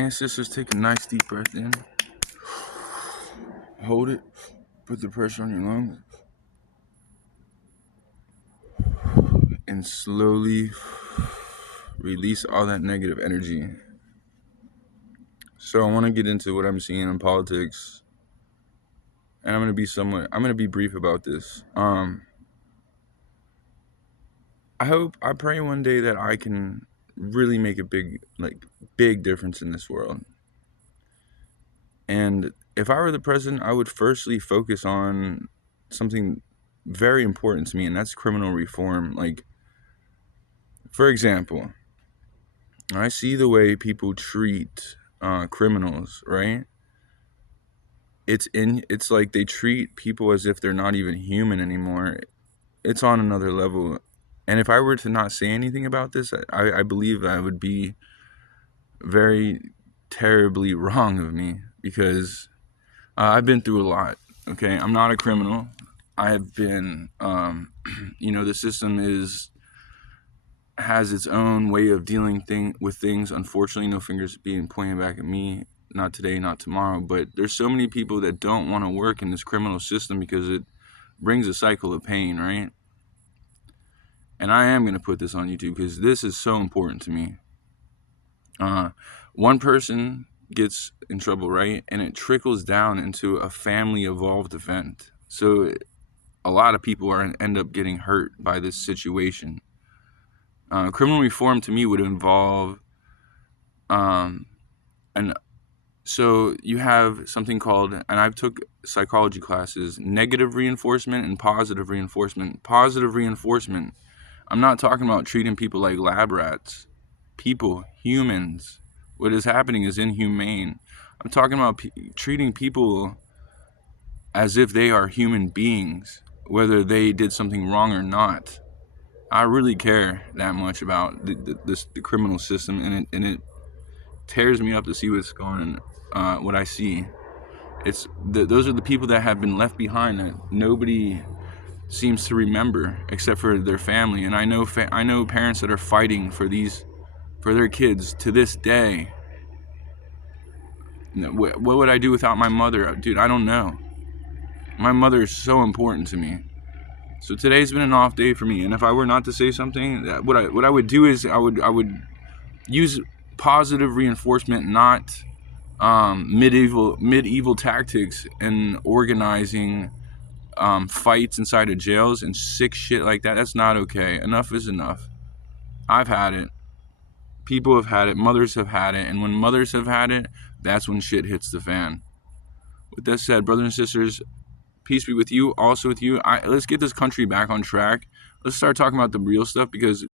And sisters, take a nice deep breath in. Hold it. Put the pressure on your lungs. And slowly release all that negative energy. So I want to get into what I'm seeing in politics. And I'm going to be brief about this. I pray one day that I can really make a big difference in this world. And if I were the president, I would firstly focus on something very important to me, and that's criminal reform. Like, for example, I see the way people treat criminals, right? It's like they treat people as if they're not even human anymore. It's on another level. And if I were to not say anything about this, I believe I would be very terribly wrong of me, because I've been through a lot. Okay, I'm not a criminal. I have been, the system has its own way of dealing with things. Unfortunately, no fingers being pointed back at me. Not today, not tomorrow. But there's so many people that don't want to work in this criminal system because it brings a cycle of pain, right? And I am going to put this on YouTube because this is so important to me. One person gets in trouble, right? And it trickles down into a family evolved event. So a lot of people end up getting hurt by this situation. Criminal reform to me would involve, so you have something called, and I've took psychology classes, negative reinforcement and positive reinforcement. Positive reinforcement, I'm not talking about treating people like lab rats. People, humans. What is happening is inhumane. I'm talking about treating people as if they are human beings, whether they did something wrong or not. I really care that much about the criminal system, and it tears me up to see what's going on, what I see. Those are the people that have been left behind that nobody seems to remember except for their family. And I know parents that are fighting for their kids to this day. What would I do without my mother? Dude, I don't know. My mother is so important to me. So today's been an off day for me, and if I were not to say something, what I would do is I would use positive reinforcement, not medieval tactics and organizing fights inside of jails and sick shit like that. That's not okay. Enough is enough. I've had it. People have had it. Mothers have had it. And when mothers have had it, that's when shit hits the fan. With that said, brothers and sisters, peace be with you, also with you. Let's get this country back on track. Let's start talking about the real stuff, because